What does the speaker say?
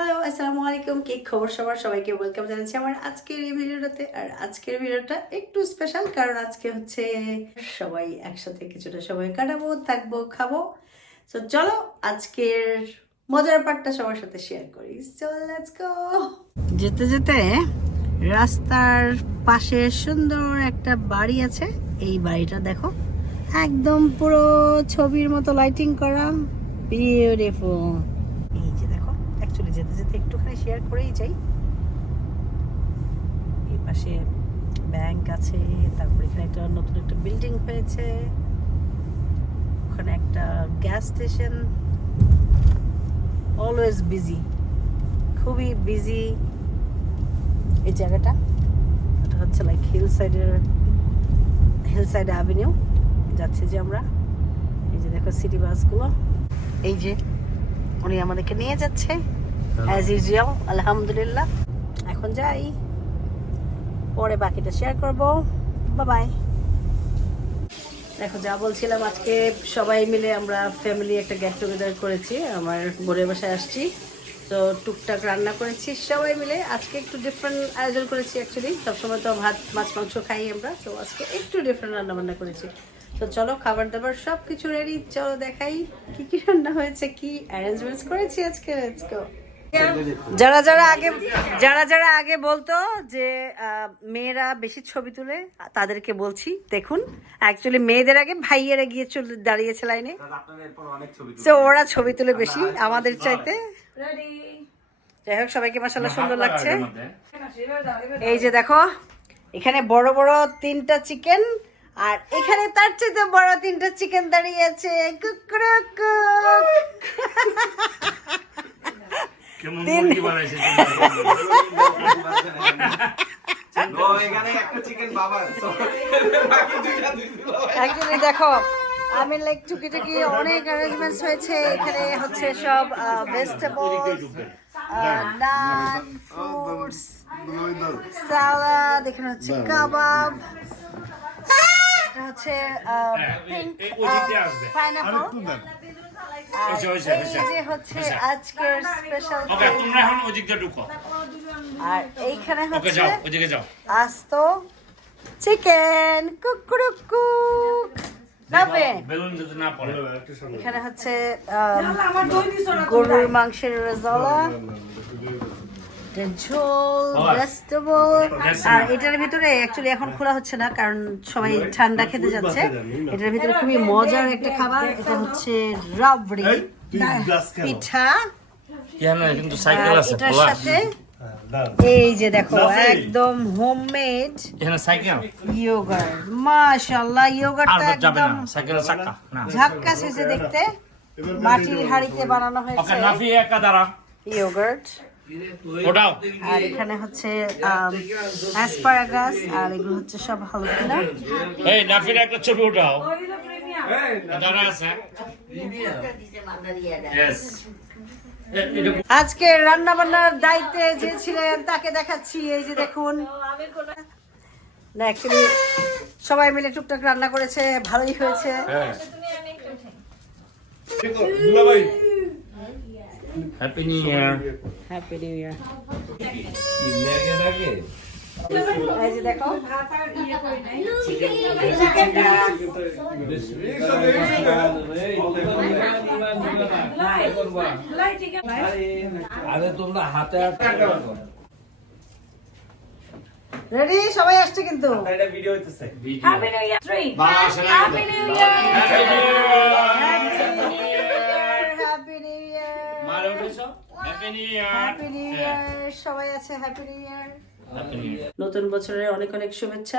Hello আসসালামু আলাইকুম কি খবর সবার? সবাইকে ওয়েলকাম জানাচ্ছি আমার আজকের এই ভিডিওটাতে। আর আজকের ভিডিওটা একটু স্পেশাল কারণ আজকে হচ্ছে সবাই একসাথে কিছুটা সময় কাটাবো, থাকব, খাব। তো চলো আজকের মজার পার্টটা সবার সাথে শেয়ার করি। চল লেটস গো যেতে যেতে রাস্তার পাশে সুন্দর একটা বাড়ি আছে। এই বাড়িটা দেখো, একদম পুরো ছবির মতো লাইটিং করা। বিউটিফুল অ্যাকচুয়ালি যেতে যেতে একটুখানি শেয়ার করেই যাই। এই পাশে ব্যাংক আছে, তারপর এখানে একটা নতুন একটা বিল্ডিং হয়েছে। ওখানে একটা গ্যাস স্টেশন অলওয়েজ বিজি খুবই বিজি এই জায়গাটা এটা হচ্ছে লাইক হিল সাইডের হিল সাইড অ্যাভিনিউ যাচ্ছি যে আমরা। এই যে দেখো সিটি বাসগুলো এই যে উনি আমাদেরকে নিয়ে যাচ্ছে। অ্যাজ ইউজুয়াল আলহামদুলিল্লাহ, এখন যাই। পরে বাকিটা শেয়ার করব। বাই দেখো, যা বলছিলাম, আজকে সবাই মিলে আমরা ফ্যামিলি একটা গেট টুগেদার করেছি। আমার বোনের বাসায় আসছি। তো টুকটাক রান্না করেছি। সবাই মিলে আজকে একটু ডিফারেন্ট আয়োজন করেছি অ্যাকচুয়ালি সবসময় তো ভাত, মাছ, মাংস খাই আমরা। তো আজকে একটু ডিফারেন্ট রান্না বান্না করেছি। তো চলো খাবার দাবার সব কিছু রেডি চলো, দেখাই কি কি রান্না হয়েছে, কি অ্যারেঞ্জমেন্টস করেছি আজকে। লেটস যারা যারা আগে যারা যারা আগে বলতো যে মেয়েরা বেশি ছবি তুলে তাদেরকে বলছি দেখুন অ্যাকচুয়ালি মেয়েদের আগে ভাইয়েরা গিয়ে চলে দাঁড়িয়েছে লাইনে তো ওরা ছবি তুলে বেশি আমাদের চাইতে। যাই হোক সবাইকে মাসাল্লাহ সুন্দর লাগছে। এই যে দেখো এখানে বড় বড় তিনটা চিকেন আর এখানে তার চাইতে বড় তিনটা চিকেন দাঁড়িয়ে আছে কুকুরকু। কেমন মুরগি বানাইছে ও এখানে একটা চিকেন বাবার। বাকি দুইটা দুই দিলো। অ্যাকচুয়ালি দেখো আমি লাইক টুকি টুকি অনেক অ্যারেঞ্জমেন্টস হয়েছে। এখানে হচ্ছে সব ভেজিটেবলস নান ফ্রুটস সালাদ এখানে হচ্ছে কাবাব হচ্ছে পিঙ্ক আসবে। পাইনাপল এই যে হচ্ছে আজকের স্পেশাল ওকে তোমরা এখন ওদিক ঢুকো আর এইখানে হচ্ছে যাও ওদিকে যাও আস্ত চিকেন কুকুরুকু এখানে হচ্ছে গরুর মাংসের রেজালা এটা ঝোল ভেজিটেবল আর এটার ভিতরে অ্যাকচুয়ালি এখন খোলা হচ্ছে না কারণ সবাই ঠান্ডা খেতে যাচ্ছে। এটার ভিতরে খুবই মজার একটা খাবার এটা হচ্ছে রাবড়ি। পিঠা। এখানে কিন্তু সাইকেল আছে এটার সাথে এই যে দেখো একদম হোমমেড এখানে সাইকেল? ইয়োগার্ট মাশাআল্লাহ ইয়োগার্টটা একদম না সাইকেলের চাকা না। ঝাক্কাস হয়েছে দেখতে মাটির হাড়িতে বানানো ওকে হয়েছে। নাফি একা দাঁড়া। ইয়োগার্ট আর এখানে হচ্ছে অ্যাসপারাগাস আর এগুলো হচ্ছে সব হালকা না এই নাফির একটা ছবি এটা আজকে রান্না বান্নার দায়িত্বে যে ছিলেন তাকে দেখাচ্ছি। এই যে দেখুন। না অ্যাকচুয়ালি সবাই মিলে টুকটাক রান্না করেছে ভালোই হয়েছে। Happy new year happy new year এই যে দেখো আরে তোমরা হাতে হাতে রেডি সবাই আসছে কিন্তু। এটা ভিডিও হইতেছে। হ্যাপি নিউ ইয়ার মারে উঠেছো happy new year happy new year সবাই আছে হ্যাপি নিউ ইয়ার ইয়ার নতুন বছরের অনেক অনেক শুভেচ্ছা।